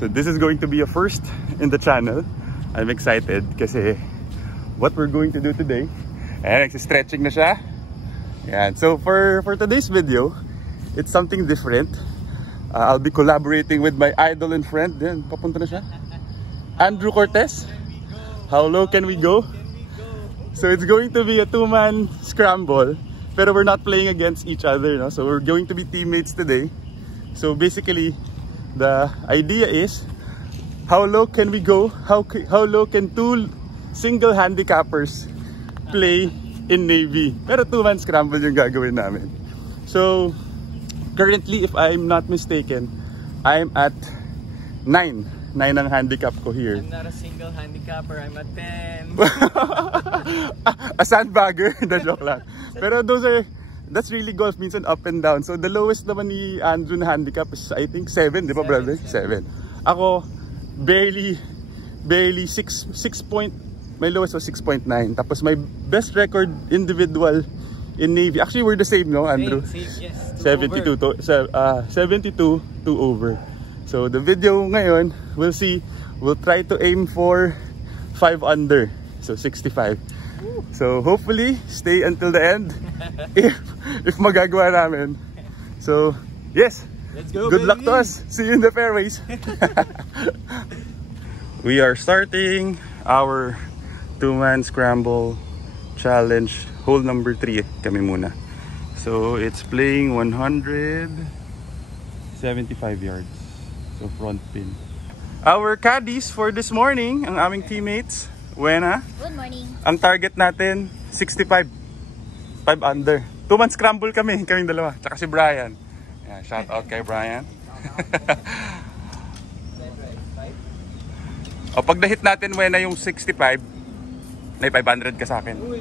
So this is going to be a first in the channel. I'm excited kasi what we're going to do today. Ayan, nagsistretching na siya. Ayan. So for today's video, it's something different. I'll be collaborating with my idol and friend. Ayan, papunta na siya. Andrew Cortez. How low can we go? So it's going to be a two-man scramble. Pero we're not playing against each other, no? So we're going to be teammates today. So basically, the idea is, how low can we go? How low can two single handicappers play in Navy? Pero two-man scramble yung gagawin namin. So currently, if I'm not mistaken, I'm at 9 ang handicap ko here. I'm not a single handicapper, I'm at 10. A sandbagger? The joke lang. Pero that's really golf, minsan up and down. So the lowest naman ni Andrew na handicap is I think 7, di ba brother? 7. Ako, barely 6 point, my lowest was 6.9. Tapos my best record individual in Navy, actually we're the same, no Andrew? Same, yes. 72 to over. So the video ngayon, we'll see, we'll try to aim for 5 under, so 65. So hopefully stay until the end if magagawa namin. So yes, let's go, good baby. luck to us. See you in the fairways. We are starting our two-man scramble challenge, hole number 3 kami muna. So it's playing 175 yards. So front pin. Our caddies for this morning, ang aming teammates. Buena. Good morning. Ang target natin 65. 5 under. Two-man scramble kaming dalawa. Tsaka si Brian. Yeah, shout out kay Brian. O pag na-hit natin Buena yung 65, may 500 ka sa akin. Uy.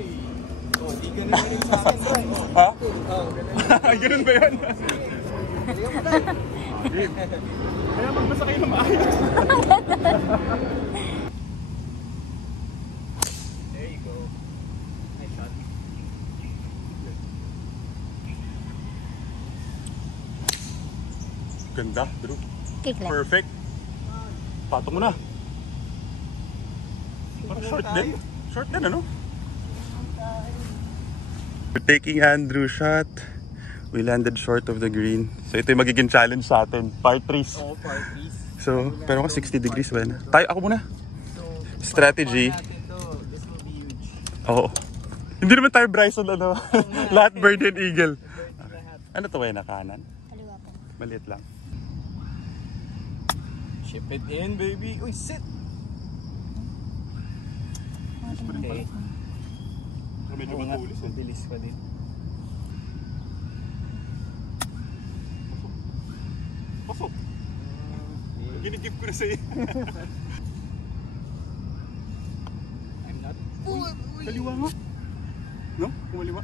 Oh, di ganun rin sa akin, bro. Ha? Oh, ganun. Ganun ba yun? Kaya magbasa kayo na maayos. There you go. Nice shot. Ganda, Drew. Kick left. Perfect. Patong mo na. Parang short din. Short din, ano? We're taking Andrew's shot. We landed short of the green. So ito yung magiging challenge sa atin. Par 3s. Oh, par 3s. So, pero ka 60 degrees ba na? Tayo, ako muna. Strategy. This will be huge. Oo. Hindi naman tayo Bryson, ano? Lahat bird and eagle. Ano to, na kanan? Kaliwa po. Maliit lang. Ship it in, baby. Uy, sit! Okay. Medyo Oo nga, matulis. mabilis pa din. Pasok. Ginigip ko na sa'yo. I'm not. Kaliwa nga. No? Kumaliwa.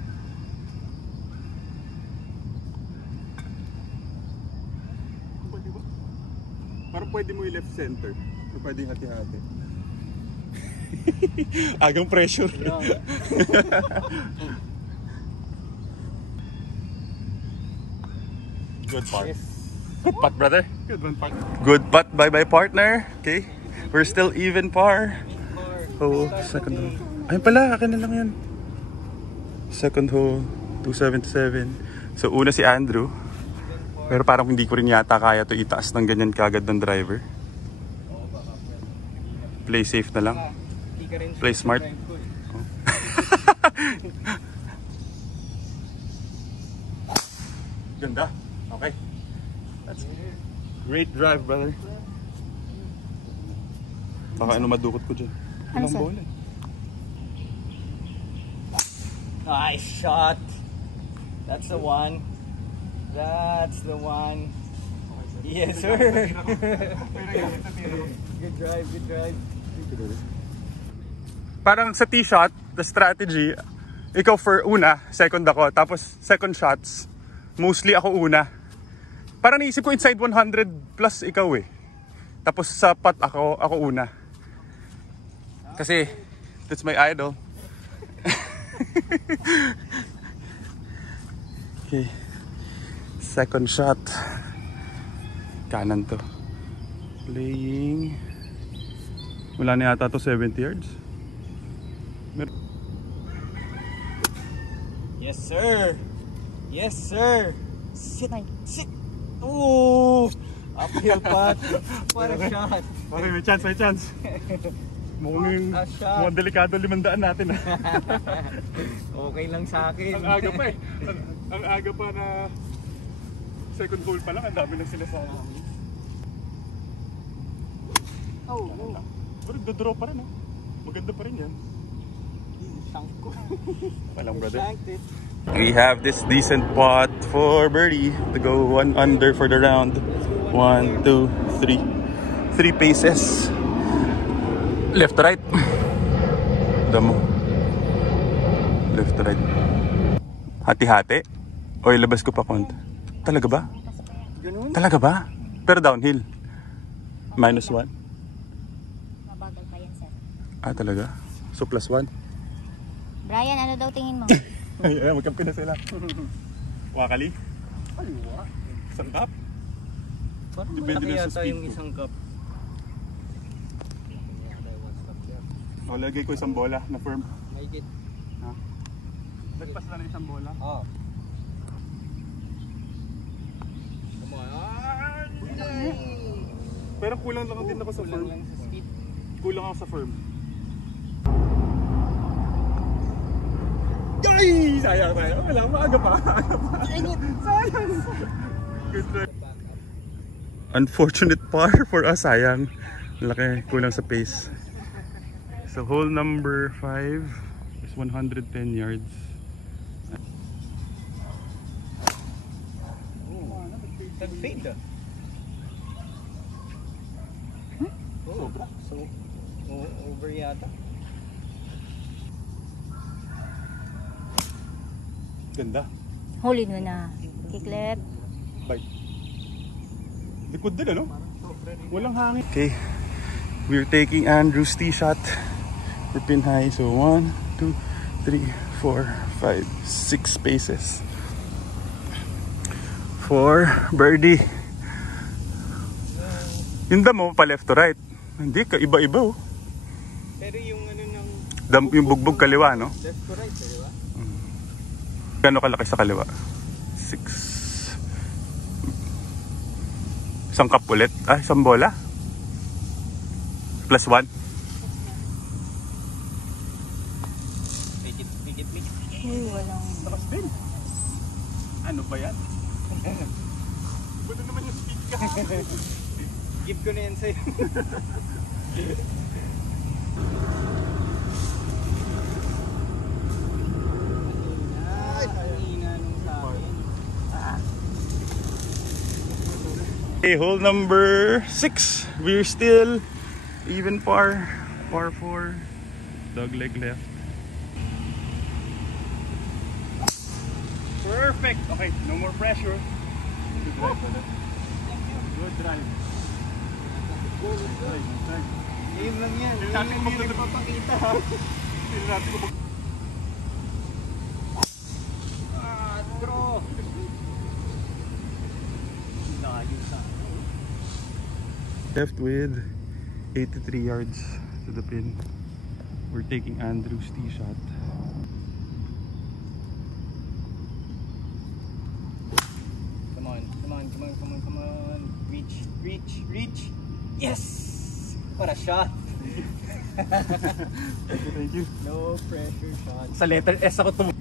Kumaliwa. Parang pwede mo i-left center. O pwede yung hati-hati. Agang pressure. Good part. Yes. Good putt, brother. Good one, putt. Good putt by my partner. Okay. We're still even par. Oh, second hole. Ayun pala, akin na lang yan. Second hole, 277. So, una si Andrew. Pero parang hindi ko rin yata kaya to itaas ng ganyan kagad ng driver. Play safe na lang. Play smart. Oh. Ganda. Okay. That's great drive, brother. Baka ano madukot ko dyan. Ano, Ilang sir? bola? Nice shot. That's the one. That's the one. Yes, sir. Good drive, good drive. Parang sa tee shot, the strategy, ikaw for una, second ako. Tapos second shots, mostly ako una. Parang naisip ko inside 100 plus ikaw eh. Tapos sa putt ako una. Kasi that's my idol. Okay. Second shot. Kanan to. Playing. Wala na yata to 70 yards. Yes, sir. Yes, sir. Sit. Sit. Oh, uphill putt. What a shot. Okay, may chance. Mukhang delikado 500 natin. Okay lang sa akin. Ang aga pa eh. Ang aga pa na second hole pa lang. Ang dami na sila sa Oh. Pero dodraw pa rin, oh. Maganda pa rin yan. Shank ko. Walang brother. Shanked it. We have this decent pot for birdie to go 1 under for the round. 1, 2, 3. 3 paces. Left to right. Damo. Left to right. Hati-hati. O ilabas ko pa konti. Talaga ba? Ganun? Talaga ba? Pero downhill. -1. Mabagal pa yan, sir. Ah, talaga? So +1. Brian, ano daw tingin mo? Ay, magkampi na sila. Wakali? Kaliwa. Isang cup? Parang Depende malaki na sa yata speed yung ko. isang cup. O, lagay ko isang bola na firm. May git. Ha? Nagpas na ng isang bola. Oh. Come on. Pero kulang lang din ako sa Kulang firm. lang sa speed. Kulang ako sa firm. Ay! Sayang tayo. Wala, maaga pa. Sayang. Good try. Unfortunate par for us. Sayang. Laki. Kulang sa pace. So hole number 5 is 110 yards. Nag-fade ah. Sobra. So, over yata. Ganda. Huli mo na. Kick left. Bite. Likod din ano? Walang hangin. Okay. We're taking Andrew's tee shot for pin high. So 1, 2, 3, 4, 5, 6 paces. For birdie. Yung damo pa left to right. Hindi ka iba-iba oh. Pero yung ano ng Yung bugbog kaliwa no? left to right, di ba? Gano'n kalaki sa kaliwa? 6. Isang cup ulit. Ah, isang bola. +1. Make it. Uy, walang... Lakas din. Ano ba yan? Buto naman yung speed ka. Give ko na yan sa'yo. Okay, hole number 6. We're still even par 4. Dog leg left. Perfect. Okay, no more pressure. Good drive, brother. Good drive. Good drive. Aim lang yan. Feel natin Hindi kung nagpapakita. Feel natin kung Draw. Layo sa left with 83 yards to the pin. We're taking Andrew's tee shot. Come on. Reach. Yes! What a shot. Thank you. No pressure shot. Sa letter S ako to.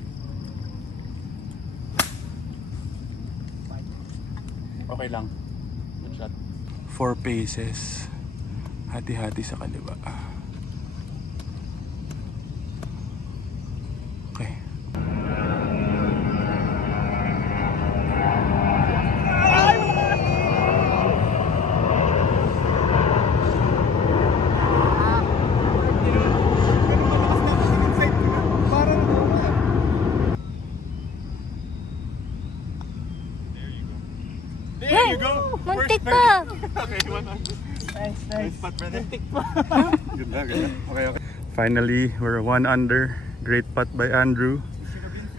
Okay lang. Good shot. 4 paces. Hati-hati sa kaliwa. Okay. There you go. Muntik pa! Okay, one on. Nice. Spot, brother. Muntik pa. Ganda. Okay. Finally, we're 1 under. Great putt by Andrew.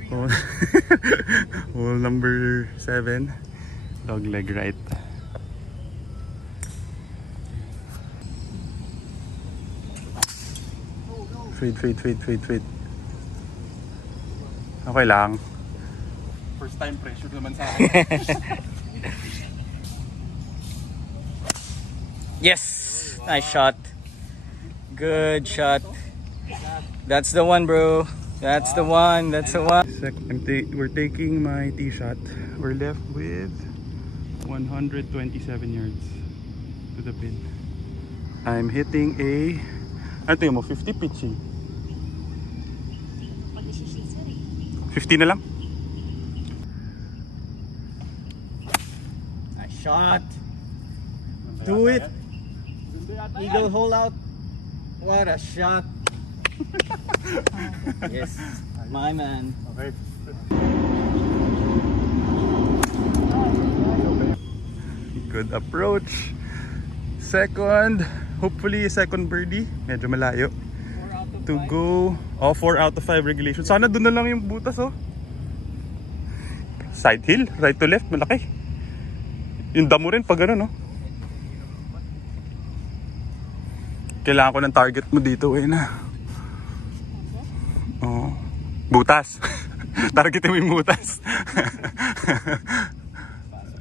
Hole number 7. Dog leg right. Fade, fade, fade, fade, fade. Okay lang. First time pressure naman sa akin. Yes! Nice shot. Good shot. That's the one, bro. That's the one. That's the one. We're taking my tee shot. We're left with 127 yards to the pin. I'm hitting a... Ano tingin mo? 50 pitch eh. 50 na lang. Nice shot. Do it. Eagle hole out. What a shot. Yes, my man. Okay. Good approach. Second, hopefully second birdie. Medyo malayo. To go. Oh, 4 out of 5 regulation. Sana doon na lang yung butas, oh. Side hill, right to left, malaki. Yung damo rin pag gano'n, no? Kailangan ko ng target mo dito, eh na. Oh. Butas. Targetin mo yung butas.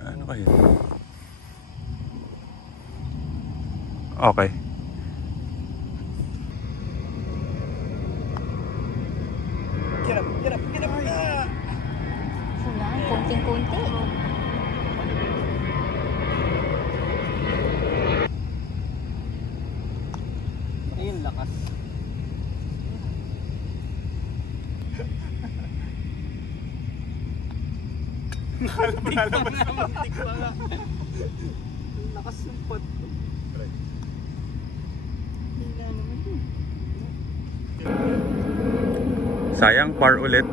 Ano kayo? Okay. Get up, get up, get up. Wala, konting-konti. Ayun, lakas. Lakas yung pot. Sayang, par ulit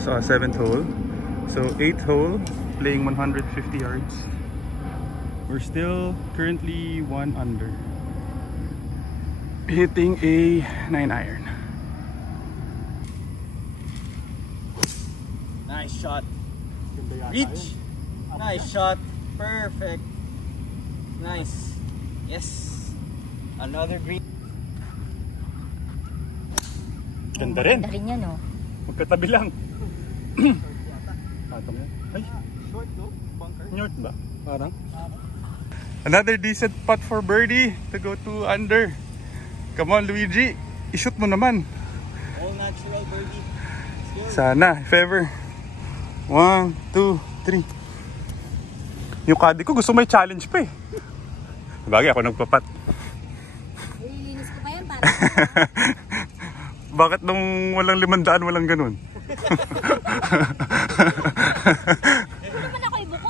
sa 7th hole. So 8th hole, playing 150 yards. We're still currently 1 under. Hitting a 9 iron. Nice shot. Reach. Nice shot. Perfect. Nice. Yes. Another green. Ganda rin. Ganda rin yan, oh. Magkatabi lang. Atong yan. Ay, Short, no? Bunker. short ba? Parang. Another decent putt for birdie to go 2 under. Come on, Luigi. I-shoot mo naman. All natural birdie. Let's go. Sana, if ever. 1, 2, 3. Yung caddy ko gusto may challenge pa eh. Bagay ako nagpapat. Linis ko pa yan para. Bakit nung walang 500 walang ganun? Hindi naman ako ibuko.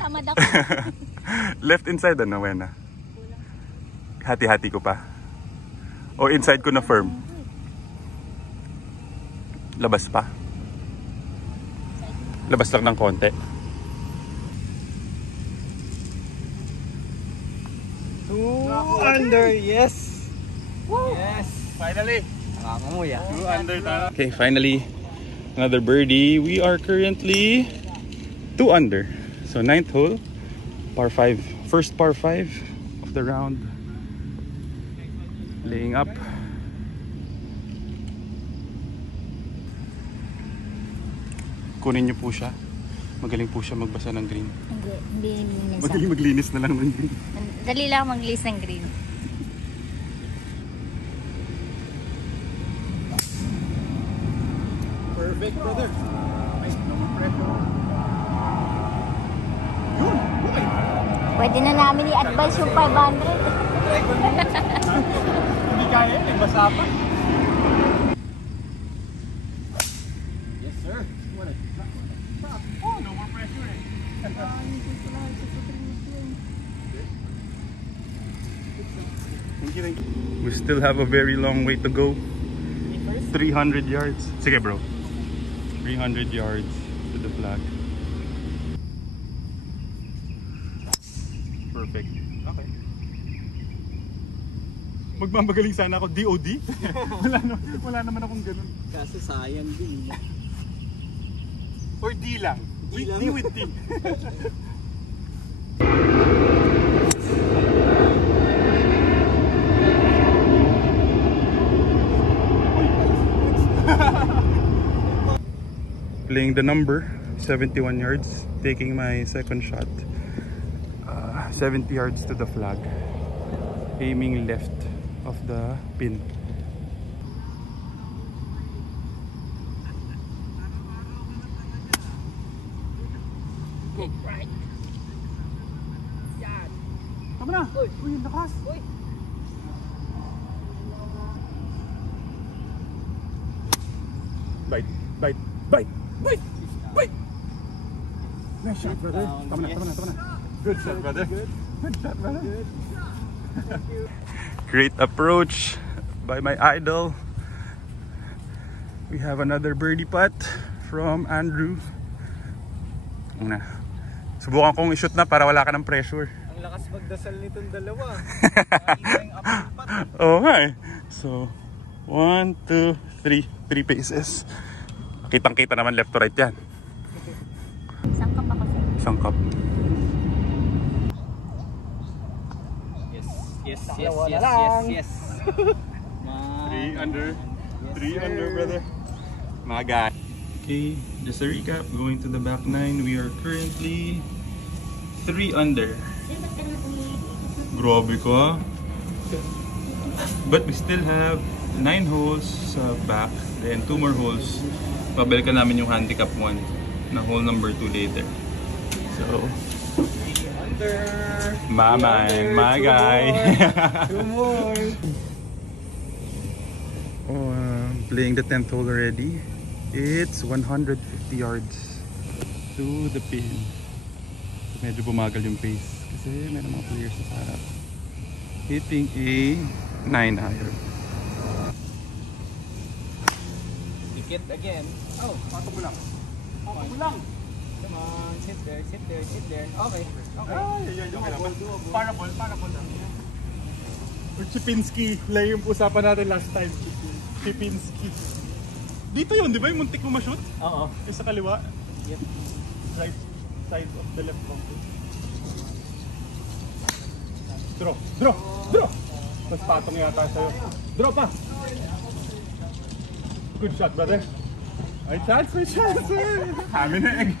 Tamad ako. Left inside ano, Wena? Hati-hati ko pa. O inside ko na firm? Labas pa? Labas lang ng konti. Under, yes. Woo. Yes. Finally. Nakakamuya. 2 under tayo. Okay, finally, another birdie. We are currently 2 under. So 9th hole, par 5. First par 5 of the round. Laying up. Kunin niyo po siya. Magaling po siya magbasa ng green. Hindi linis. Magaling maglinis na lang ng green. Dali lang maglinis ng green. Perfect, brother. Pwede na namin i-advance yung 500. Hindi kaya eh, basa pa. Yes, sir. Oh, no more pressure eh. Thank you, thank you. We still have a very long way to go. 300 yards. Sige bro. 300 yards to the flag. Perfect. Okay. Magmamagaling sana ako DOD. wala naman akong ganun. Kaso sayang din. Or D lang. D lang. D with D. playing the number, 71 yards, taking my second shot, 70 yards to the flag, aiming left of the pin. Go right. Yan. Tama na! Uy, lakas! Uy. Bite! Bite! Bite! Bite! Bite! Nice shot, brother. Tama na, tama na, tama na. Good shot, brother. Good shot, brother. Great approach by my idol. We have another birdie putt from Andrew. Una. Subukan kong i-shoot na para wala ka ng pressure. Ang lakas magdasal nitong dalawa. Oo nga eh. So, 1, 2, 3. 3 paces. Kitang-kita naman left to right yan. Sangkap ako sir. Sangkap. Yes. 3 under. 3 under, brother. My guy. Okay, just a recap. Going to the back 9. We are currently 3 under. Grabe ko ah. But we still have 9 holes sa back. Then 2 more holes. Pabalikan namin yung handicap 1 na hole number 2 later. So, Under. my guy. 2 more. Oh, playing the 10th hole already. It's 150 yards to the pin. Medyo bumagal yung pace kasi meron mga players sa harap. Hitting a 9 iron. Dikit again. Oh, patok mo lang. Patok mo lang. Come on, sit there. Okay. Okay naman. Parabol lang. Chipinski, lang yung usapan natin last time. Chipinski. Dito yun, di ba? Yung muntik mo ma-shoot? Oo. Yung sa kaliwa? Yep. Right side of the left bumper. Draw! Mas patong yata sa'yo. Draw pa! Good shot, brother. May chance! Hami na egg.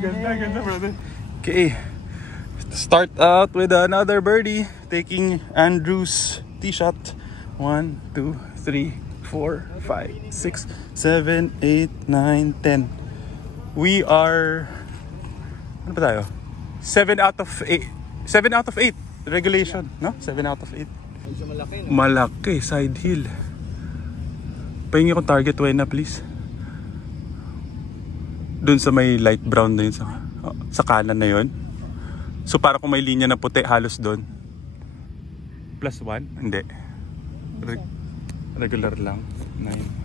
Ganda, brother. Okay. Start out with another birdie. Taking Andrew's tee shot. 1, 2, 3, 4, 5, 6, 7, 8, 9, 10. We are... Ano ba tayo? 7 out of 8. 7 out of 8. Regulation, no? 7 out of 8. Medyo malaki, no? Malaki, side hill. Pahingi ko target way na, please. Dun sa may light brown na yun, sa kanan na yun. So para kung may linya na puti, halos dun. +1? Hindi. Regular lang. 9.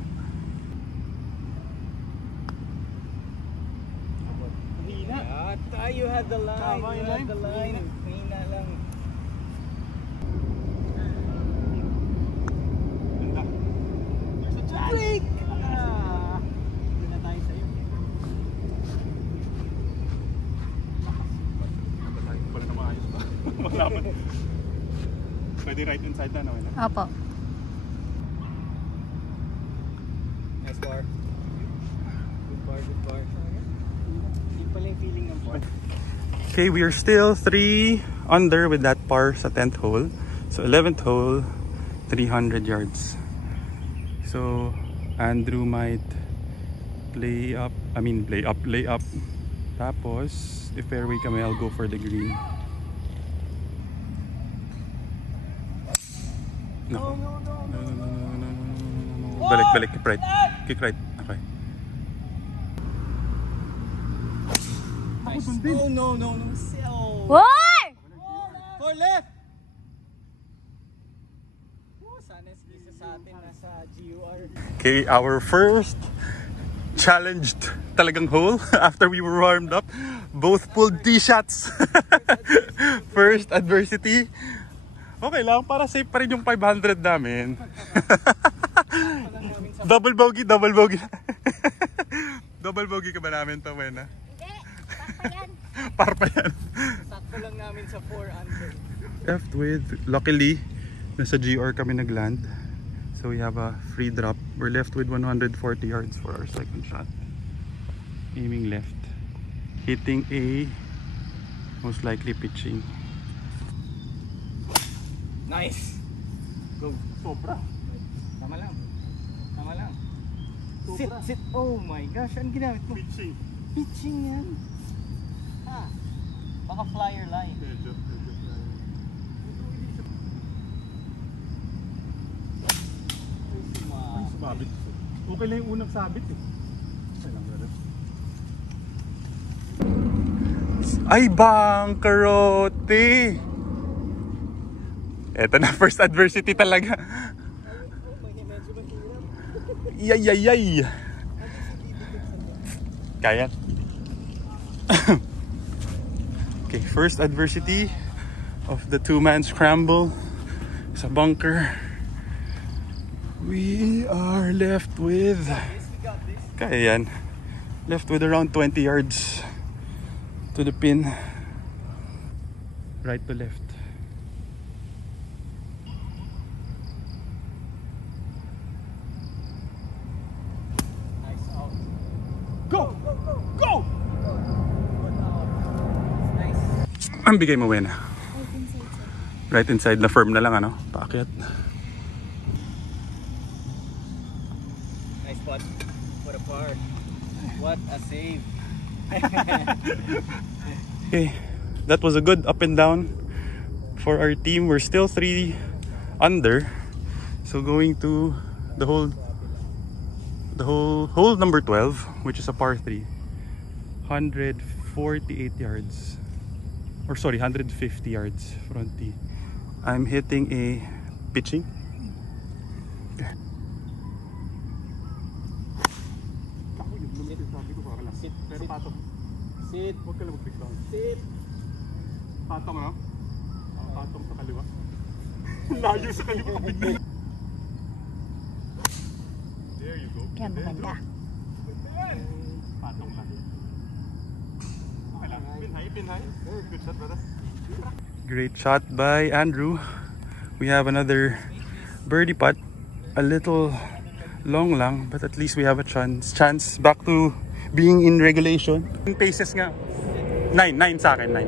You had the line. Hina lang. There's a chance. Break! Hindi na tayo sa'yo. Wala na maayos pa. Malaman. Pwede right inside na, no? Opo. Nice bar. Good bar. Yung pala yung feeling ng bar. Okay, we are still 3 under with that par sa 10th hole. So 11th hole, 300 yards. So Andrew might lay up. Tapos, if fairway kami, I'll go for the green. No. Balik. Kick right. Okay. Nice. Oh, no. Hoy! For left! Sana isa sa atin nasa GUR. Okay, our first challenged talagang hole after we were warmed up. Both pulled tee shots. First adversity. Okay lang, para safe pa rin yung 500 namin. Double bogey. Double bogey ka ba namin to, Wena? Par pa yan. Sakto lang namin sa 4 under. Left with, luckily, nasa GR kami nagland. So we have a free drop. We're left with 140 yards for our second shot. Aiming left. Hitting A. Most likely pitching. Nice! Go. Sobra. Tama lang. Tama lang. Sit, sit. Oh my gosh, ano ginamit mo? Pitching. Pitching yan. Ha? Baka flyer line. Medyo flyer. Ay, sumabit. Okay lang yung unang sabit eh. Okay lang, brother. Ay, bangkerote! Eto na, first adversity talaga. Yay, yay, yay! Kaya? Okay, first adversity of the two-man scramble sa bunker. We are left with... Kaya yan. Left with around 20 yards to the pin. Right to left. Nice out. Go! Go, go, Go! nice. Ang bigay mo, Wena. Right inside na firm na lang, ano? Paakyat. Nice spot. What a par. What a save. Okay, that was a good up and down for our team. We're still 3 under. So going to the hole number 12, which is a par 3. 148 yards. Or sorry, 150 yards front tee. I'm hitting a pitching. Sit, sit. Sit. Huwag ka lang mag-biglang. Sit. Patong, no? Patong sa kaliwa. Layo sa kaliwa. There you go. Kaya maganda. Patong lang. Okay lang. Pin high. Good shot, brother. Great shot by Andrew. We have another birdie putt. A little long lang, but at least we have a chance back to being in regulation. Paces nga. 9 sa akin, 9.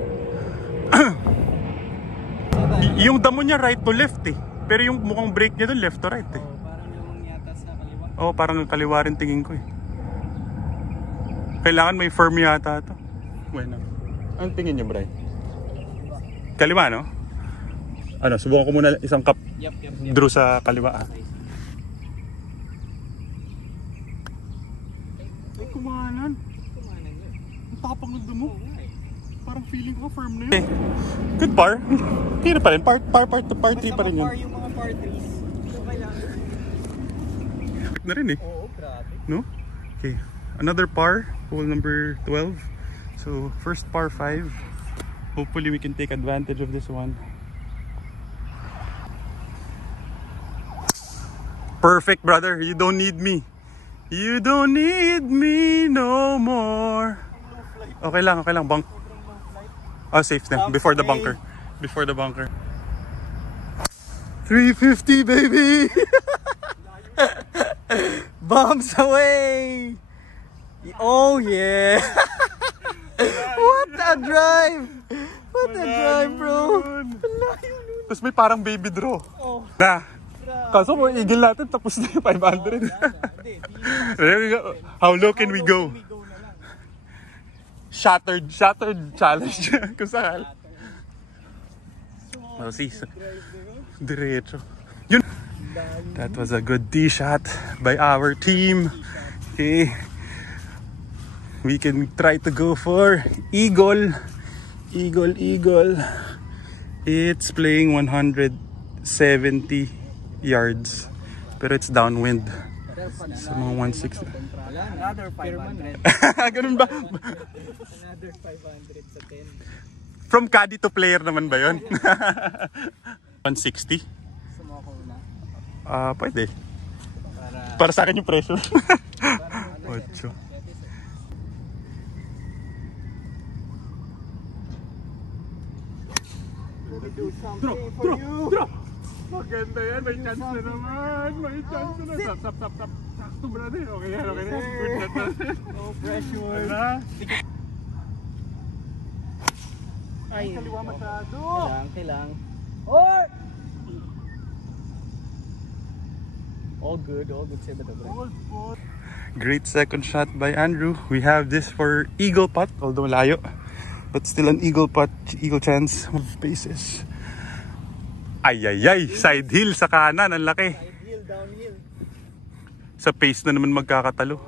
Yung damo niya right to left eh. Pero yung mukhang break niya doon left to right eh. Parang yung yata sa kaliwa. Oh, parang kaliwa rin tingin ko eh. Kailangan may firm yata ito. Bueno. Anong tingin niyo, Bray? Kaliwa, no? Ano, subukan ko muna isang cup Yep. draw sa kaliwa. Ay, kumanan. Kumanan yun. Ang tapang ng damo. Oo nga eh. Parang feeling ko firm na yun. Good par. Kira pa rin. Part 3 pa rin yun. Basta yung mga par 3s. Okay lang. Na rin eh. Oo, grabe. No? Okay. Another par. Hole number 12. So, first par 5. Hopefully we can take advantage of this one. Perfect, brother. You don't need me. You don't need me no more. Okay lang. Bunk. Oh, safe na. Before the bunker. 350, baby! Bombs away! Oh yeah! What a drive! What a drive, bro! Tapos may parang baby draw. Oh, Na. Kaso kung igil natin, tapos na yung 500. There we go. How low can we go? Shattered challenge. Kung saan. Oh, see. Diretso. Yun. That was a good tee shot by our team. Okay. We can try to go for eagle. It's playing 170 yards. Pero it's downwind. Sa mga 160. Another 500. Ganun ba? Another 500 sa 10. From caddy to player naman ba yun? 160? Sumuko na. Pwede. Para sa akin yung pressure. 8. Do something for you. Drop! Maganda yan, may chance na naman. May chance na. Stop. Sakto brother. Okay yan. Good na to. No pressure. Wala. Ay, Kaliwa masyado. Kailang. Oh! All good sa bata bro. Great second shot by Andrew. We have this for eagle putt, although layo. But still an eagle putt, eagle chance of paces. Ay! Side hill sa kanan, ang laki. Side hill, downhill. Sa pace na naman magkakatalo.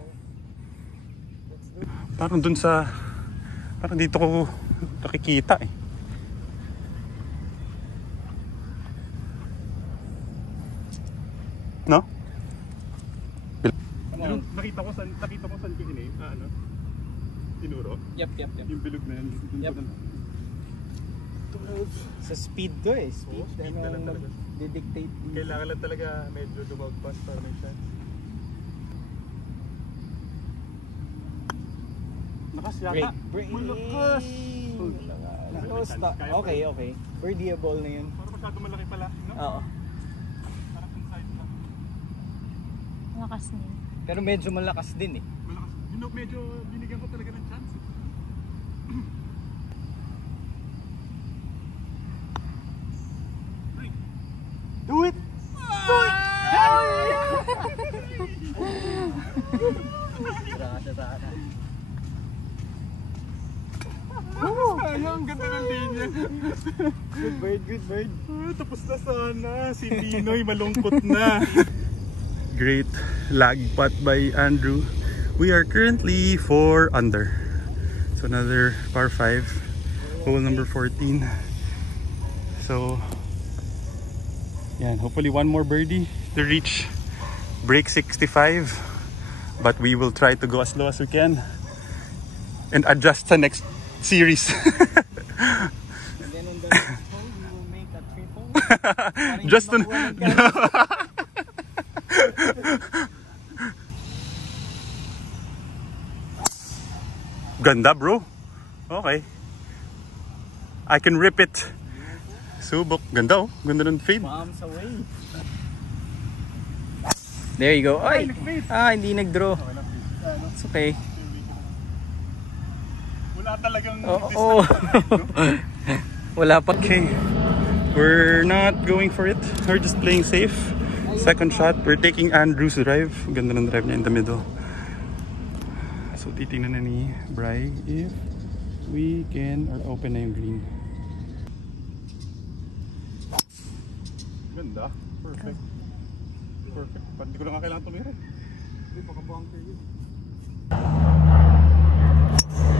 Parang dito ko nakikita eh. No? Nakita ko saan kinin ano? Tinuro? Yep. Yung bilog na yan. Yep. Sa speed to eh. Speed, speed na lang talaga. Didictate. Kailangan lang talaga medyo lumag pass para may chance. Lakas yata. Break. Malakas! Okay. Birdieable na yun. Parang masyado malaki pala, no? Oo. Parang inside lang. Lakas niya. Pero medyo malakas din eh. Malakas. Medyo binigyan ko talaga ng chance. Do it! Rada. Sayang, ganda ng linya. Good bird. Tapos na sana. Si Pinoy malungkot na. Great lag putt by Andrew. We are currently 4 under. So another par 5. Hole number 14. So yan, hopefully one more birdie to reach break 65. But we will try to go as low as we can and adjust sa next series. And then in the next hole, we will make a triple. Just on Ganda bro. Okay. I can rip it. Subok. Ganda oh. Ganda ng fade. Bombs away. There you go. Ay! Hindi nag-draw. It's okay. Wala talagang Oo. Wala pa. Okay. We're not going for it. We're just playing safe. Second shot. We're taking Andrew's drive. Ganda ng drive niya in the middle. So titingnan na ni Bri if we can or open na yung green. Ganda. Perfect. Perfect. Hindi ko lang kailangan tumira. Hindi, baka bunker yun.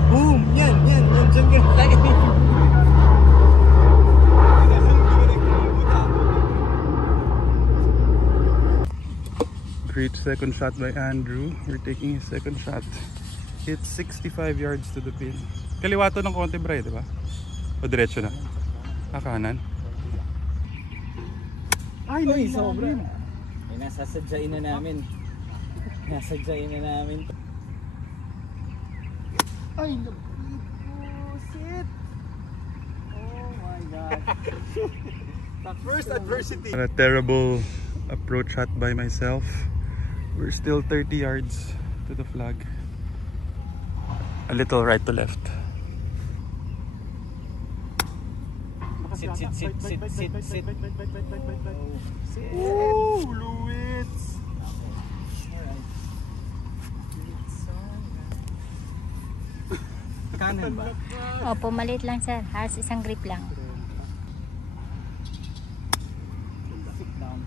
Boom! Yan! Diyan ka tayo. Great second shot by Andrew. We're taking his second shot. It's 65 yards to the pin. Kaliwa to ng konti Bri, di ba? O diretso na? Kanan. Ay, sobra. Ay, nasasadyain na namin. Ay, shit! Oh my God. First adversity. A terrible approach shot by myself. We're still 30 yards to the flag. A little right to left. Sit. Ooh, Luwitz! Kanan ba? Opo, maliit lang sir. Halos isang grip lang. Sit down.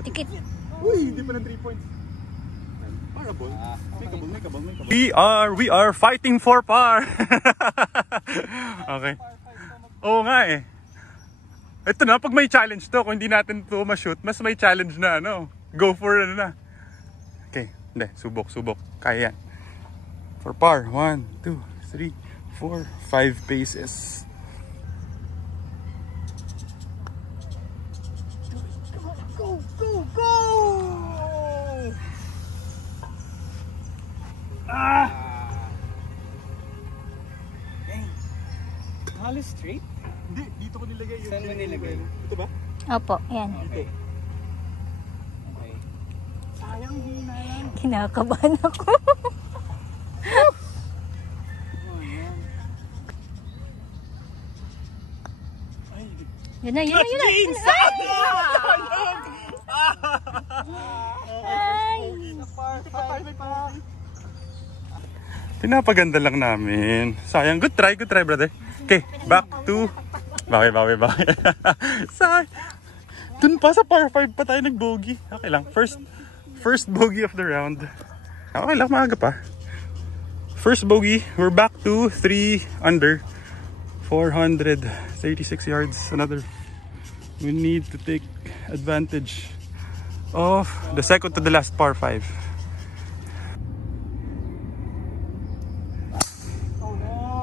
Tikit. Uy, hindi pa na 3 points. Parable. Makeable. We are fighting for par. Okay. Oo nga eh. Ito na, pag may challenge to, kung hindi natin to ma-shoot, mas may challenge na, ano. Go for ano na. Okay, hindi, subok. Kaya yan. For par, 1, 2, 3, 4, 5 paces. Go! Halos straight? Hindi, dito ko nilagay yung... Saan mo nilagay? Ito ba? Opo, yan. Okay. Okay. Sayang, hindi na lang. Kinakabahan ako. Yun na, yun na, yun na. Ay! Pinapaganda lang namin. Sayang. Good try, brother. Okay, back to... Bawi. Sayang. Dun pa sa par 5 pa tayo nag-bogey. Okay lang. First bogey of the round. Okay lang, maaga pa. First bogey. We're back to 3 under. 436 yards. Another. We need to take advantage of the second to the last par 5.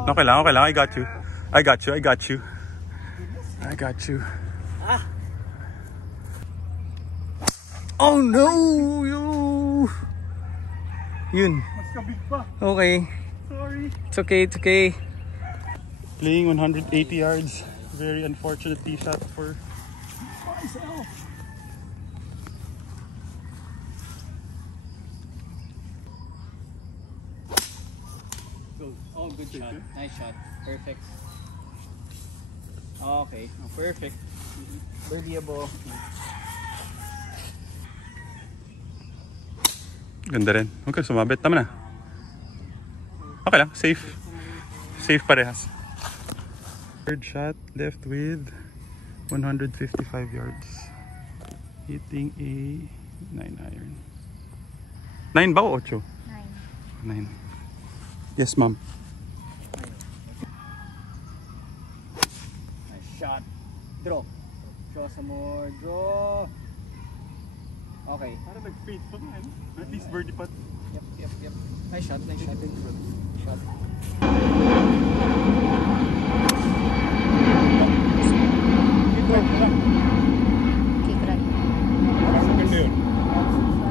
Okay lang. I got you. Oh no! Yun. Mas kabig pa. Okay. Sorry. It's okay. Playing 180 yards. Very unfortunate tee shot for myself. Oh, good shot. Nice shot. Perfect. Okay. Perfect. Birdieable. Ganda rin. Okay, sumabit. Tama na. Okay lang. Safe parehas. Third shot left with 155 yards. Hitting a 9 iron. 9 ba o 8? 9. Yes, ma'am. Nice shot. Draw. Draw some more. Draw. Okay. Para nag-fade pa man. At least birdie putt. Yep. Nice shot. Shot. Kick right.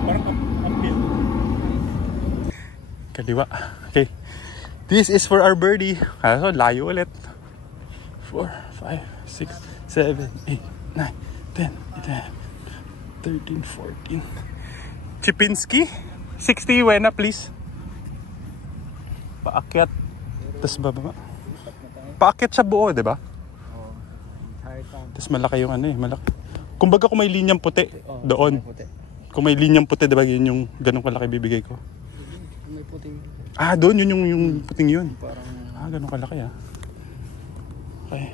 Parang uphill. Kaliwa. Okay. This is for our birdie. So, layo ulit. 4, 5, 6, 7, 8, 9, 10, 11, 13, 14. Chipinski. 60 Wena, please. Paakyat. Tapos bababa. Paakyat sa buo, di ba? Tapos malaki yung malaki. Kumbaga kung may linyang puti, doon. Kung may linyang puti, di ba, yun yung ganun kalaki bibigay ko. May puting. Doon yun yung puting yun. Ganun kalaki Okay.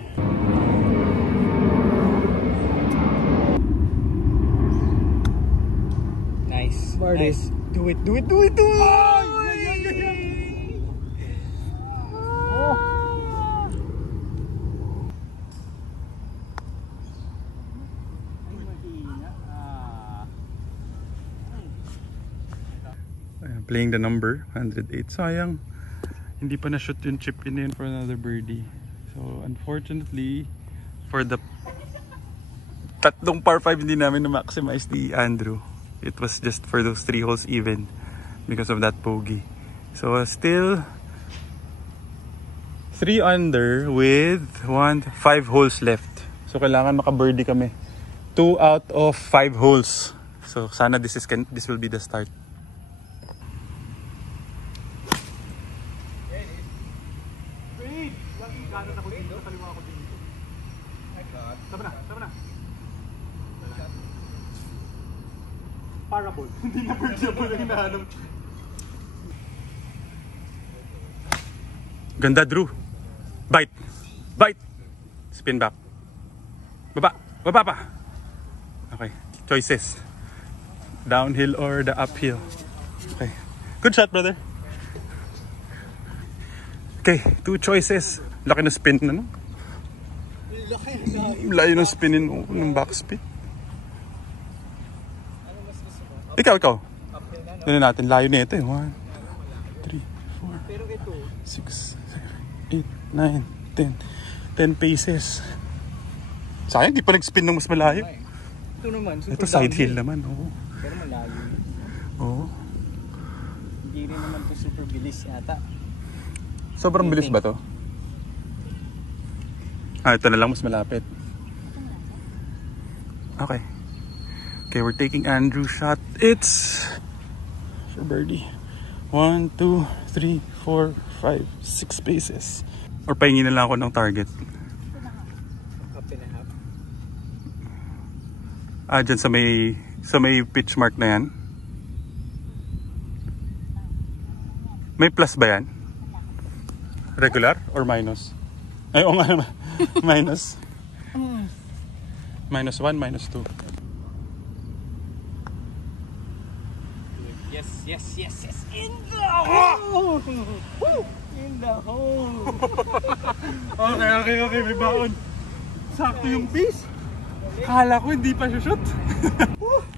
Nice. Nice. Do it. Playing the number 108. Sayang hindi pa na-shoot yung chip in for another birdie. So unfortunately for the tatlong par 5 hindi namin na-maximize the Andrew. It was just for those 3 holes even because of that bogey. So still 3 under with 5 holes left. So kailangan maka-birdie kami. 2 out of 5 holes. So sana this will be the start. Parable. Hindi na birdieable yung hinahanap. Ganda, Drew. Bite. Spin back. Baba pa. Okay. Choices. Downhill or the uphill. Okay. Good shot, brother. Okay. 2 choices. Laki na spin na, no? Layo ng spinin mo ng backspin. Ikaw. Ano natin? Layo na ito. 1, 2, 3, 4, 5, 6, 7, 8, 9, 10. 10 paces. Sayang, di pa nag-spin ng mas malayo. Ito naman. Ito side hill naman. Oo. Pero malayo. Oo. Hindi rin naman ito super bilis yata. Sobrang bilis ba to? Ito na lang mas malapit. Okay. Okay, we're taking Andrew's shot. It's for birdie. 1, 2, 3, 4, 5, 6 spaces. Or pahingi na lang ako ng target. Up and a half. Dyan sa may pitch mark na yan. May plus ba yan? Regular or minus? Ay, o nga naman. Minus. -1, -2. Yes, yes, yes, yes. In the hole! Woo! In the hole! Okay. May baon. Sakto yung piece. Kala ko hindi pa shoot.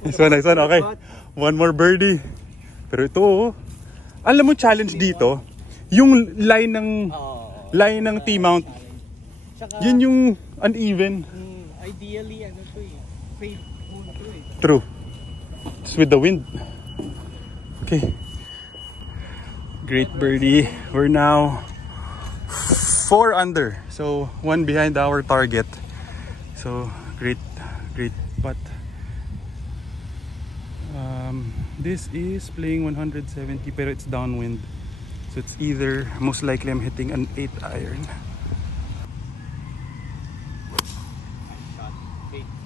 Nice one. Okay. One more birdie. Pero ito, alam mo challenge dito, yung line ng T-mount. Yun yung uneven. Ideally, ano to eh. Fade hole to eh. True. It's with the wind. Okay. Great birdie. We're now 4 under. So 1 behind our target. So great putt. This is playing 170 pero it's downwind. So it's either, most likely I'm hitting an 8 iron.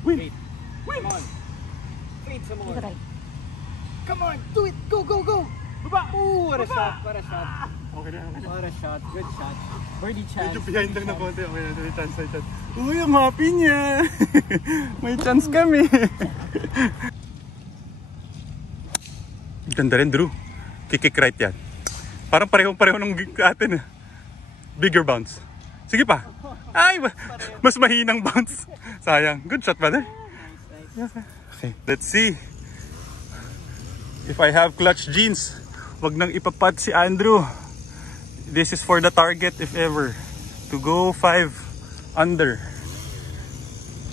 Wait. Come on. Wait some more. Come on, do it. Go. Baba. Ooh, what a shot. Okay na. What a shot. Good shot. Birdie chance. Medyo behind lang na konti. Okay na, may chance. Uy, ang happy niya. May chance kami. Ganda rin, Drew. Kick right yan. Parang pareho ng atin. Bigger bounce. Sige pa. Ay, mas mahinang bounce. Sayang. Good shot, brother. Okay, let's see if I have clutch jeans. Wag nang ipapat si Andrew. This is for the target if ever. To go 5 under.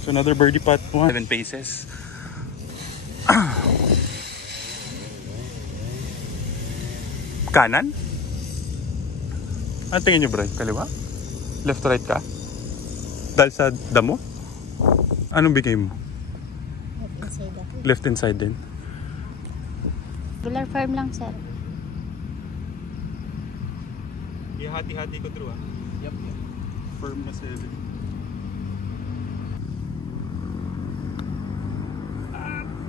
So another birdie putt. 7 paces. Kanan? Ano tingin nyo, bro? Kaliwa? Left to right ka? Dahil sa damo? Anong bigay mo? Left inside ako. Left inside din. Regular farm lang, sir. Ihati-hati ko, Drew, ah. Yep. Firm na 7.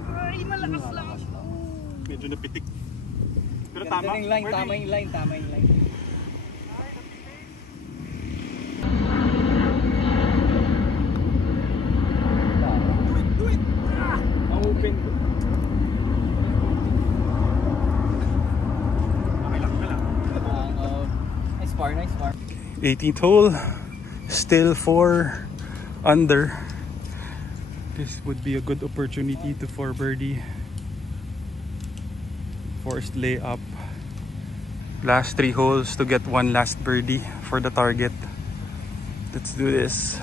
Ay, malakas lang. Medyo napitik. Pero Ganda tama. ng line, tama yung line. Do it. Open. Okay lang. Nice par. 18th hole. Still 4 under. This would be a good opportunity to for birdie. Forced layup. Last 3 holes to get one last birdie for the target. Let's do this.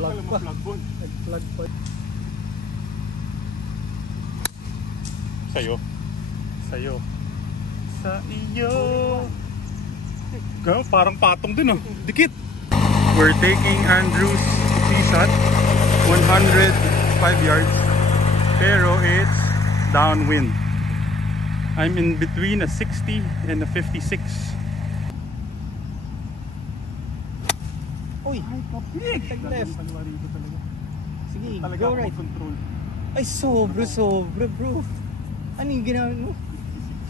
Nag-plug pa. Sa'yo. Sa iyo. Gano, parang patong dun, oh. Dikit. We're taking Andrew's tee shot. 105 yards. Pero it's downwind. I'm in between a 60 and a 56. Uy, kapit. Tag-left. Sige, go right. Ay, sobra, bro. Ano yung ginamit mo?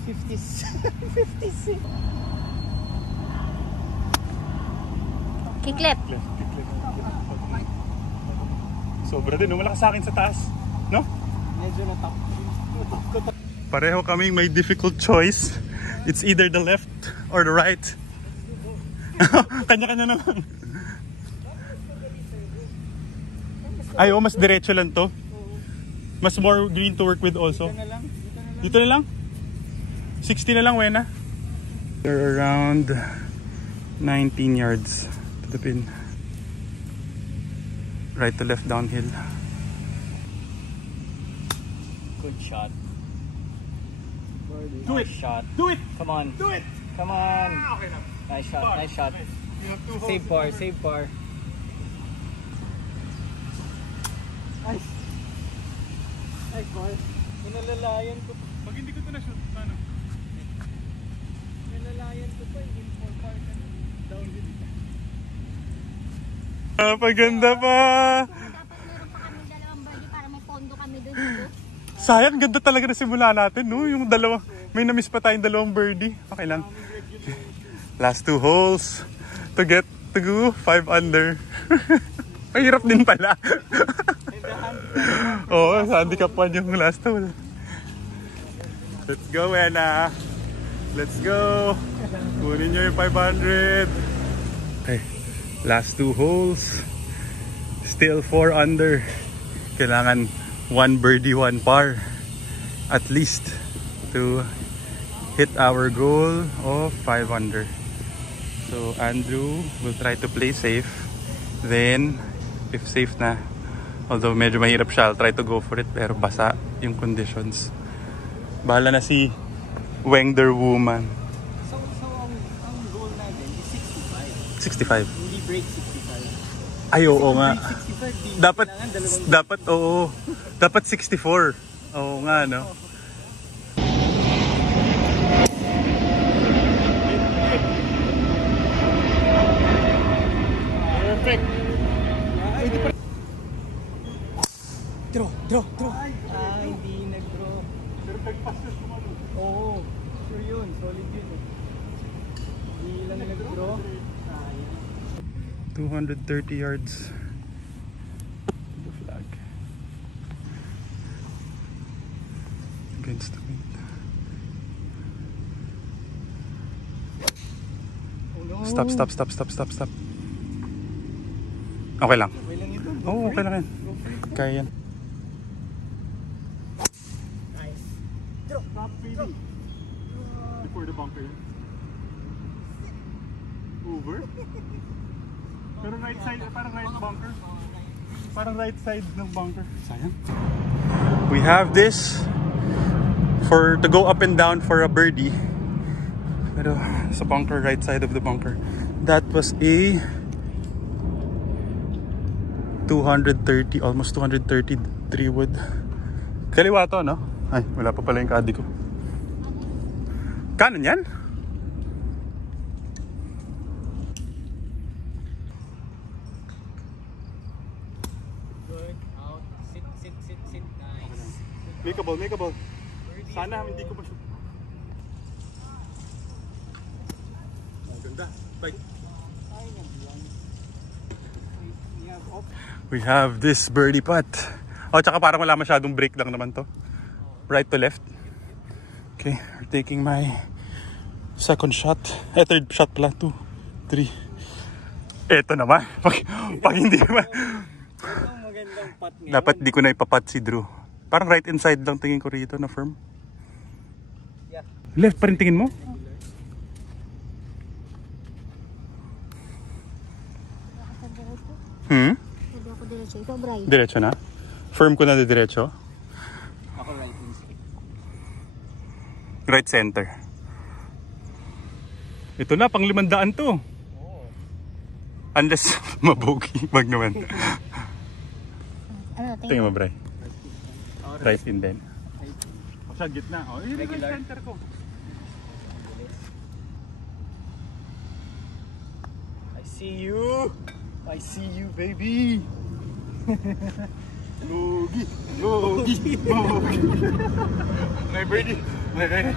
56. Kick left. Sobra din, malakas sa akin sa taas. No? Medyo natap. Pareho kaming may difficult choice. It's either the left or the right. Kanya-kanya naman. Ay, mas diretso lang to. Mas more green to work with also. Dito na lang? 60 na lang, Wena. They're around 19 yards to the pin. Right to left downhill. Good shot. Do it. Shot. Do it. Come on. Do it. Come on. Okay lang. Nice shot. Nice shot. Save par. Save par. Nice. Nice par. Inalalayan ko. Pag hindi ko ito na-shoot, ano? Inalalayan ko pa. Hindi mo par ka na. Downhill. Paganda pa! Dapat meron pa kami dalawang birdie para may pondo kami dun dito. Sayang, ganda talaga na simula natin, no? Yung dalawa, may na-miss pa tayong dalawang birdie. Okay lang. Last 2 holes to get to go 5 under. Mahirap din pala. Oo, sa handicap 1 yung last hole. Let's go, Ena. Let's go. Kunin nyo yung 500. Okay, last 2 holes. Still 4 under. Kailangan 1 birdie, 1 par. At least to hit our goal of 5 under. So Andrew will try to play safe. Then, if safe na, although medyo mahirap siya, I'll try to go for it. Pero basa yung conditions. Bahala na si Wengder Woman. So ang goal natin is 65. 65. Hindi break 65. Ay, oo nga. Break 65. Dapat, oo. Dapat 64. Oo nga, no? Perfect. Draw. Hindi nag-draw. Oo. Sure yun. Solid yun eh. Hindi lang nag-draw. 230 yards. The flag. Against the wind. Oh no. Stop. Okay lang. Okay lang ito. Oo, okay lang yan. Kaya yan. Nice. Stop feeding. Before the bunker yan. Over? Pero right side, parang right bunker. Parang right side ng bunker. Sayang. We have this for to go up and down for a birdie. Pero sa bunker, right side of the bunker. That was a 230, almost 233 wood. Kaliwa to, no? Ay, wala pa pala yung caddy ko. Kanan yan? Good. Out. Sit. Nice. Makeable. Sana hindi ko ma-shoot. Ganda. Bye. We have this birdie putt. Oh, tsaka parang wala masyadong break lang naman to. Right to left. Okay, we're taking my second shot. Third shot pala. 2, 3. Eto naman. Pag hindi naman. Magandang putt ngayon. Dapat di ko na ipapat si Drew. Parang right inside lang tingin ko rito na firm. Yeah. Left pa rin tingin mo? Pwede ako diretso. Ikaw, Bray. Diretso na? Firm ko na diretso? Ako right inside. Right center. Ito na, pang 500 to. Unless mabugi. Wag naman. Ano, Tingin mo, Bray. Right. Right in din. O siya, gitna. O, yun yung Regular. right center ko. I see you, baby. Logi. Okay, birdie. Okay.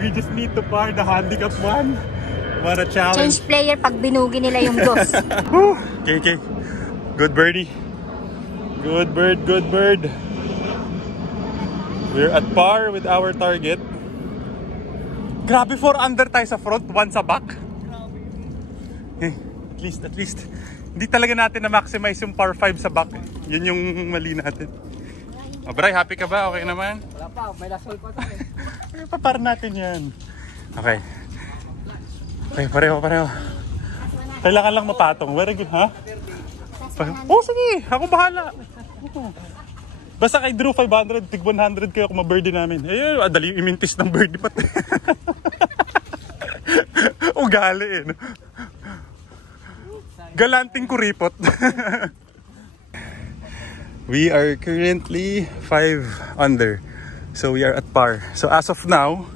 We just need to par the handicap 1. What a challenge. change player pag binugi nila yung dos. Okay. Good birdie. Good bird. We're at par with our target. Grabe, 4 under tayo sa front, 1 sa back. Okay, at least. Hindi talaga natin na-maximize yung par 5 sa back. Yun yung mali natin. Oh, Bray, happy ka ba? Okay naman? Wala pa, may last hole pa tayo. Papar natin yan. Okay. Okay, pareho. Kailangan lang mapatong. Very good, ha? Oh, sige. Ako bahala. Basta kay Drew 500, tig 100 kayo kung ma-birdie namin. Eh, dali yung imintis ng birdie pati. Ugali eh. No? Galanting kuripot. We are currently 5 under. So we are at par. So as of now,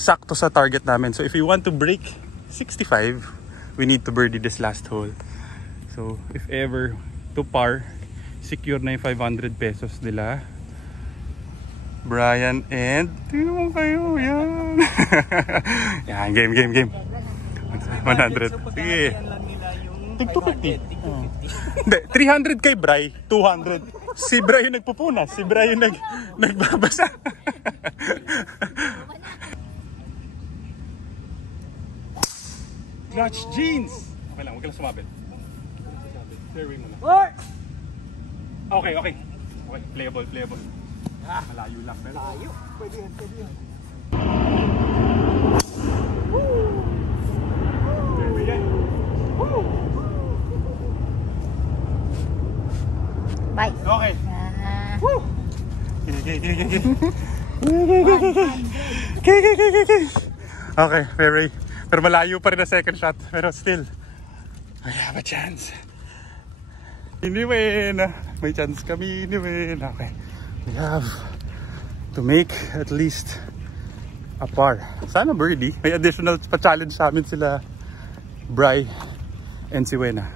sakto sa target namin. So if we want to break 65, we need to birdie this last hole. So if ever to par, secure na yung 500 pesos nila Brian and tingnan mo kayo yan. Yan, game 100. Sige, tig 250. Hindi, 300 kay Bri, 200 si Bri yung nagpupunas, si Bri yung nagbabasa. Clutch jeans. Okay lang, huwag ka lang sumabit. Fairway mo na. Okay, playable. Malayo lang. Malayo. Pwede yan. Fairway yan. Bye. Okay. Okay, fairway. Pero malayo pa rin na second shot. Pero still, I have a chance. Iniwin. May chance kami iniwin. Okay. We have to make at least a par. Sana birdie. May additional pa-challenge sa amin sila Bri and si Wena.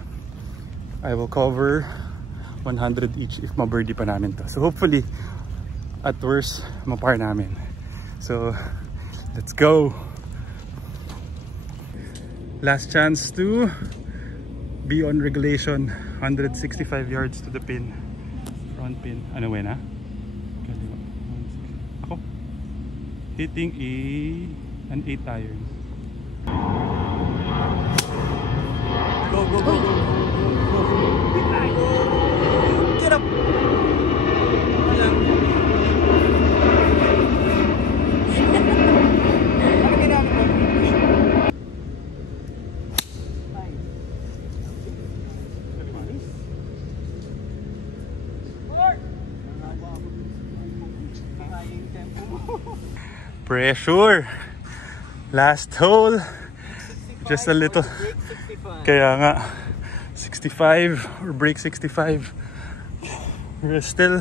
I will cover 100 each if ma-birdie pa namin to. So hopefully, at worst, ma-par namin. So, let's go! Last chance to be on regulation. 165 yards to the pin. Front pin. Ano Wena? Ako? Hitting an 8 iron. Go! Get up! Pressure! Last hole. Just a little. Kaya nga. 65 or break 65. We're still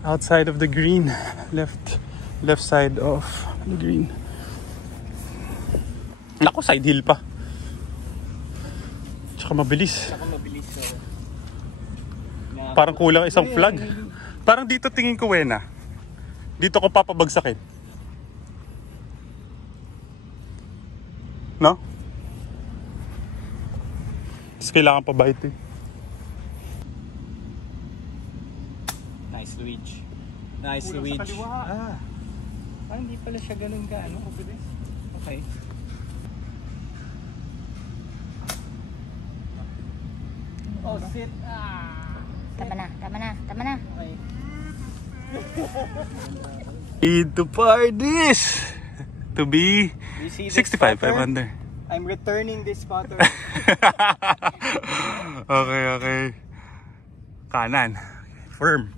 outside of the green. Left side of the green. Naku, side hill pa. Tsaka mabilis. Parang kulang isang flag. Parang dito tingin ko Wena. Dito ko papabagsakin. No? Tapos kailangan pa bite eh. Nice Luigi. Nice Luigi. Hindi pala siya ganun ka. Ano? Okay. Oh, sit. Tama na. Okay. Need to par this to be 65 under. I'm returning this spotter. Okay. Kanan. Firm.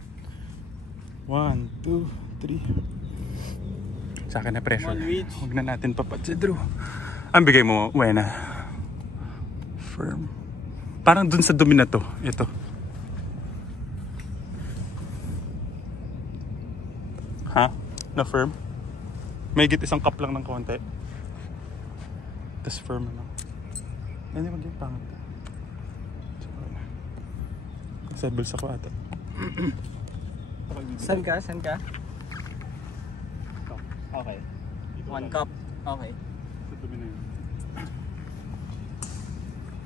1, 2, 3. Sa akin na pressure. Huwag na natin papat si Drew. Ang bigay mo, Wena. Firm. Parang dun sa dumi na to. Ito. Ha? Na firm? May git isang cup lang ng konti. Tapos firm na. Hindi mag-yung pangat. Sa bulsa ko ata. San ka? Okay. 1 cup. Okay.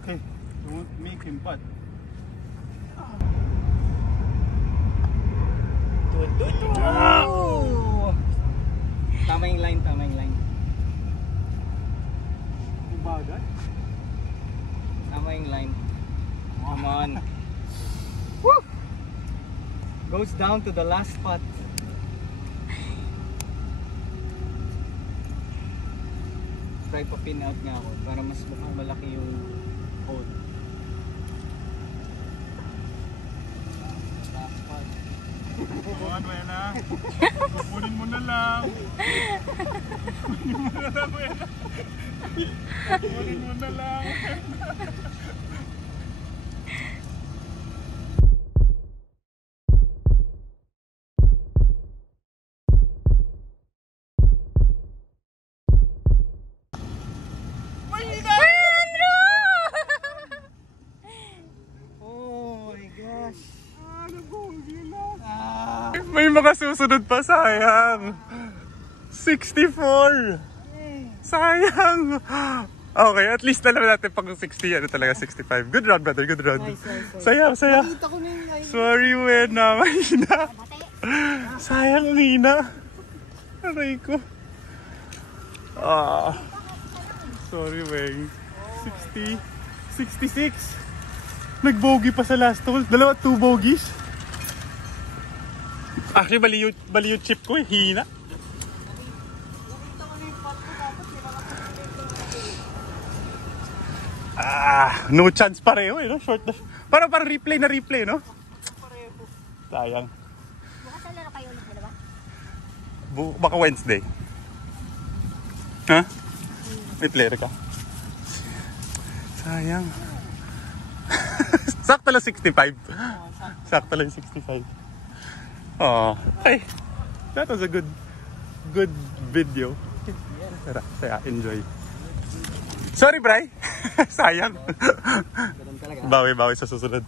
Okay. Don't make him putt. Oh! Tama yung line. Tama yung line. Come on. Woo! Goes down to the last spot. Try pa pin out nga ako para mas mukhang malaki yung hole. Last spot. Buena. Kukunin mo na lang. Kukunin mo na lang, Buena. Kukunin mo na lang. May mga susunod pa, sayang. 64. Sayang. Okay, at least alam natin pang 60, ano talaga, 65. Good run, brother, good run. Sayang. Sorry, Wena. Mahina. Sayang, mahina. Aray ko. Sorry, Weng. 60, 66. Nag-bogey pa sa last hole. 2 bogeys. Actually, bali yung chip ko eh. Hina. No chance pareho eh, no? Short na. Parang replay, no? Sayang. Bukas na laro kayo ulit, dalawa? Baka Wednesday. Ha? May player ka? Sayang. Sakto lang 65. Sakto lang 65. Oh, okay. That was a good video. Saya, enjoy. Sorry, Bray. Sayang. Bawi sa susunod.